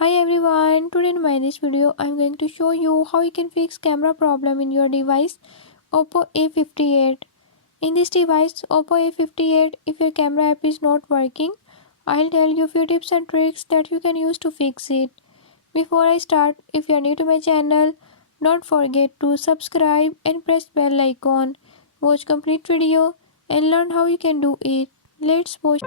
Hi everyone, today in my this video I'm going to show you how you can fix camera problem in your device Oppo A58. In this device Oppo A58, if your camera app is not working, I'll tell you few tips and tricks that you can use to fix it. Before I start, if you are new to my channel, don't forget to subscribe and press bell icon. Watch complete video and learn how you can do it. Let's watch.